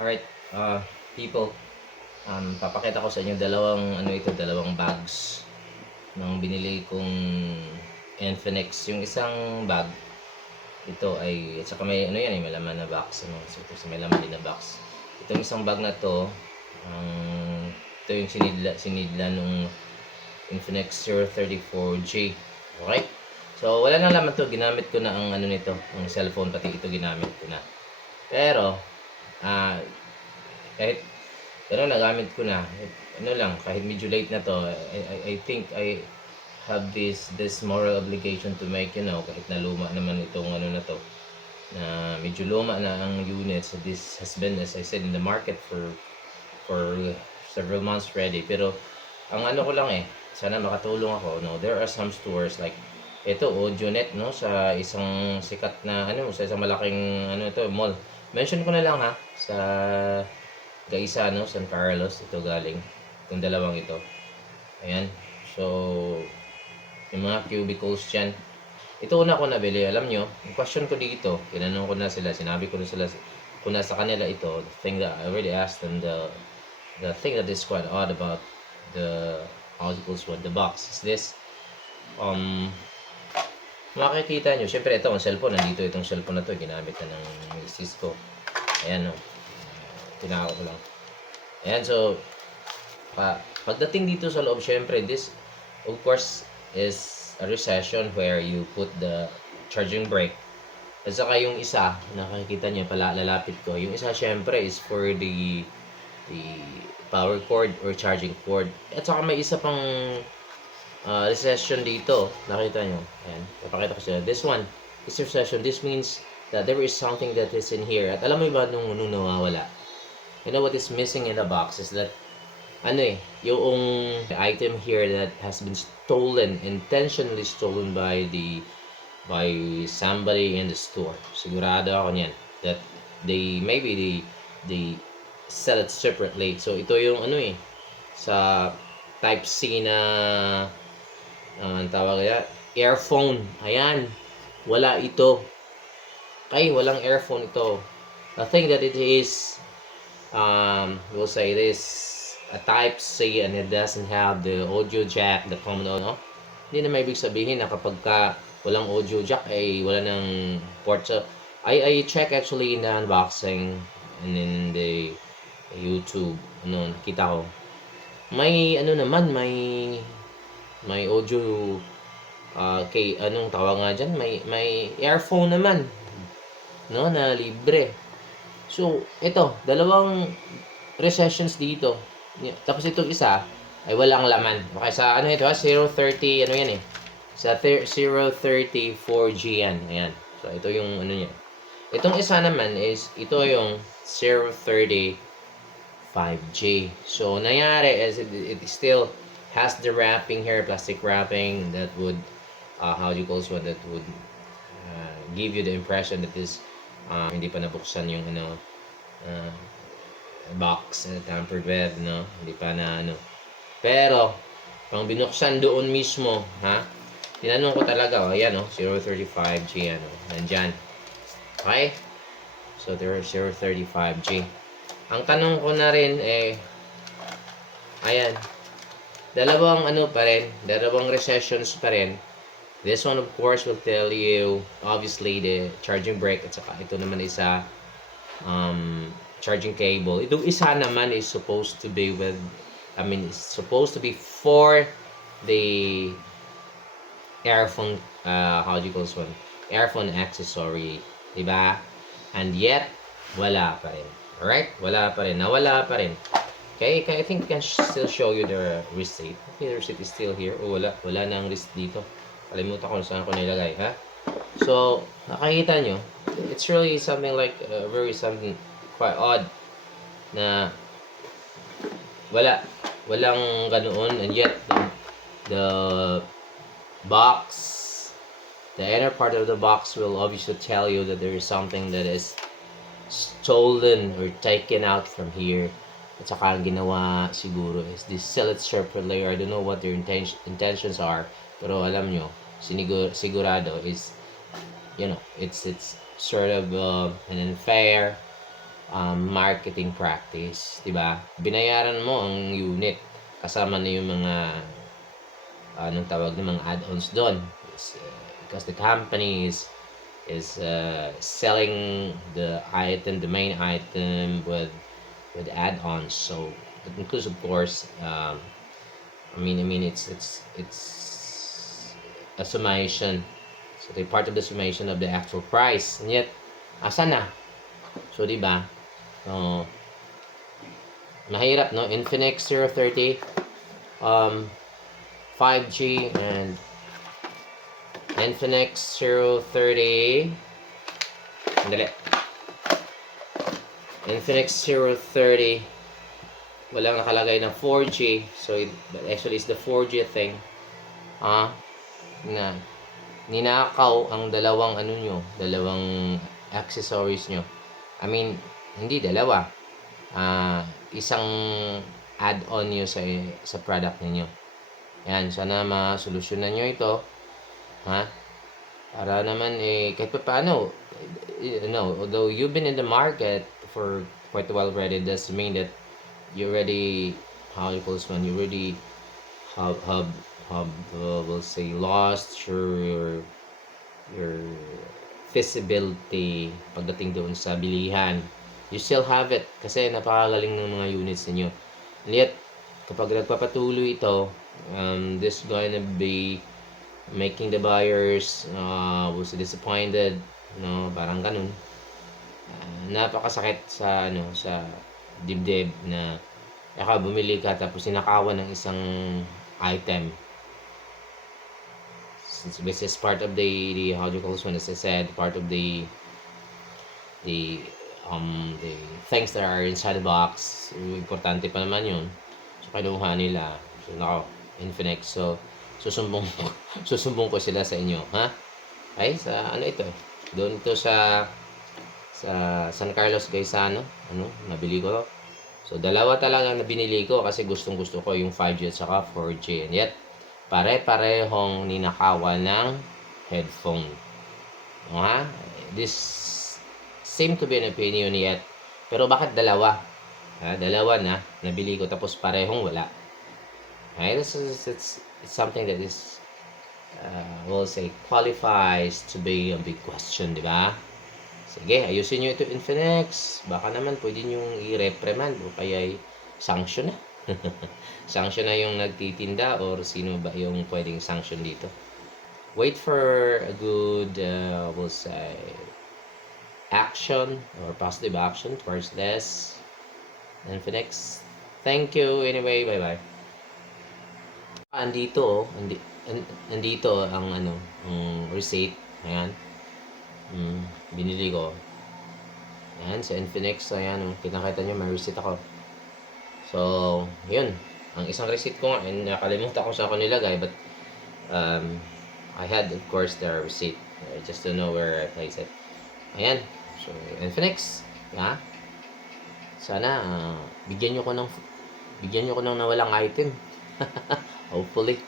Alright, people, papakita ko sa inyo dalawang bags ng binili kong Infinix. Yung isang bag, ito ay, at saka may yan may laman na box. So, ito may laman din na box. Itong isang bag na to, ang ito yung sinidla nung Infinix 034G. Okay? So, wala nang laman to. Ginamit ko na ang nito, ang cellphone, pati ito ginamit ko na. Pero, ah, kahit nagamit ko na, kahit medyo late na to, I think I have this moral obligation to make, kahit na luma naman itong na to, na medyo luma na ang units. So this has been, as I said, in the market for several months already. Pero ang ko lang sana makatulong ako, no. There are some stores like ito, AudioNet, no, sa isang sikat na sa isang malaking ito mall. Mention ko na lang ha, sa Gaisano, San Carlos, ito galing. Itong dalawang ito. Ayan. So, yung mga cubicles dyan. Ito una ko nabili. Alam nyo, yung question ko dito, tinanong ko na sila, sinabi ko na sila, kung nasa kanila ito, the thing that I already asked them, the thing that is quite odd about the articles with the box is this. Makikita nyo, syempre ito, ang cellphone, nandito itong cellphone na to, ginamit na ng misis ko. Ayan, no. Tinako ko lang. Ayan, so, pagdating dito sa loob, syempre, this, of course, is a recession where you put the charging brick. At saka yung isa, nakikita nyo, lalapit ko. Yung isa, syempre, is for the power cord or charging cord. At saka may isa pang recession dito. Nakita nyo. Ayan, papakita ko sila. This one is recession. This means that there is something that is in here. At alam mo ba nung nawawala? You know what is missing in the box is that yung item here that has been stolen, intentionally stolen by somebody in the store. Sigurado ako niyan that they sell it separately. So ito yung sa type C na ang tawag kaya earphone. Ayan, wala ito. Walang earphone ito. The thing that it is, we'll say this, a type C, and it doesn't have the audio jack, the common audio. Hindi na may ibig sabihin na kapag walang audio jack ay wala ng port. So I check actually in the unboxing and in the YouTube, nakita ko may naman, may audio, anong tawag nga dyan, may earphone naman, no, na libre. So ito, dalawang recessions dito. Tapos itong isa ay walang laman. Okay, sa ito 030, yan sa 030 4G yan. Ayan. So ito yung niya. Itong isa naman is ito yung 030 5G. So nangyari is it still has the wrapping here, plastic wrapping that would how do you call that would give you the impression that this hindi pa nabuksan yung box na tampered with, no? Hindi pa na Pero, pang binuksan doon mismo, tinanong ko talaga, ayan, 035G, nandyan. Okay? So, there are 035G. Ang tanong ko na rin, ayan, dalawang recessions pa rin. This one, of course, will tell you, obviously, the charging brick, at saka ito naman isa, charging cable. Itong isa naman is supposed to be it's supposed to be for the earphone, how do you call this one? Earphone accessory, diba? And yet, wala pa rin. Alright? Wala pa rin. Nawala pa rin. Okay? I think I can still show you the receipt. Okay, the receipt is still here. Oh, wala na ang receipt dito. Kalimutan ko saan ko nilagay, ha? So, nakikita nyo, it's really something like, something quite odd na walang ganoon, and yet the box, the inner part of the box will obviously tell you that there is something that is stolen or taken out from here. At saka ang ginawa siguro is they sell it separately, or I don't know what their intentions are, pero alam nyo, sigurado is it's sort of an unfair marketing practice, 'di ba? Binayaran mo ang unit kasama na yung mga anong tawag ng mga add-ons doon. Because the company is selling the main item with add-ons. So that includes, of course, it's a summation. So they part of the summation of the actual price. And yet, asa na? So, di ba? Mahirap, no? Infinix 030, 5G, and Infinix 030. Sandali. Infinix 030. Walang nakalagay ng 4G. So, but actually, it's the 4G thing. Na ninakaw ang dalawang dalawang accessories nyo. I mean, hindi dalawa. Isang add-on nyo sa product niyo. Yan, sana ma-solusyonan nyo ito. Para naman kahit pa paano, although you've been in the market for quite a while already, doesn't mean that you already, you already have we'll say lost your feasibility pagdating doon sa bilihan. You still have it kasi napakagaling ng mga units ninyo. And yet, kapag nagpapatuloy ito, this is going to be making the buyers was disappointed, parang ganun. Napakasakit sa sa dibdib na bumili ka tapos sinakawan ng isang item. Since this is part of the how do you call this one, as I said, part of the things that are inside the box, importante pa naman yun. So, kinuha nila. So, Infinix. So, susumbong ko sila sa inyo. Ay, sa ito eh. Doon ito sa San Carlos Gaisano. Nabili ko. So, dalawa talaga na binili ko kasi gustong-gusto ko yung 5G at saka 4G. And yet, pare-parehong ninakawan ng headphone. This seem to be an opinion yet. Pero bakit dalawa? Dalawa na nabili ko tapos parehong wala. It's something that is we'll say qualifies to be a big question, di ba? Sige, ayusin nyo ito, Infinix. Baka naman pwede nyo i-reprimand o kaya sanction na. Sanction na yung nagtitinda or sino ba yung pwedeng sanction dito. Wait for a good, we'll say, action or positive action towards this. Infinix. Thank you. Anyway, bye-bye. Andito ang ang receipt. Ayan. Binili ko. Ayan, sa Infinix. Ayan, kinakita nyo, may receipt ako. So, yun. Ang isang receipt ko nga, nakalimutan ko sa ako nilagay, but I had, of course, the receipt. Just to know where I place it. Ayan. So, Infinix. Sana, bigyan nyo ko ng nawalang item. Hopefully.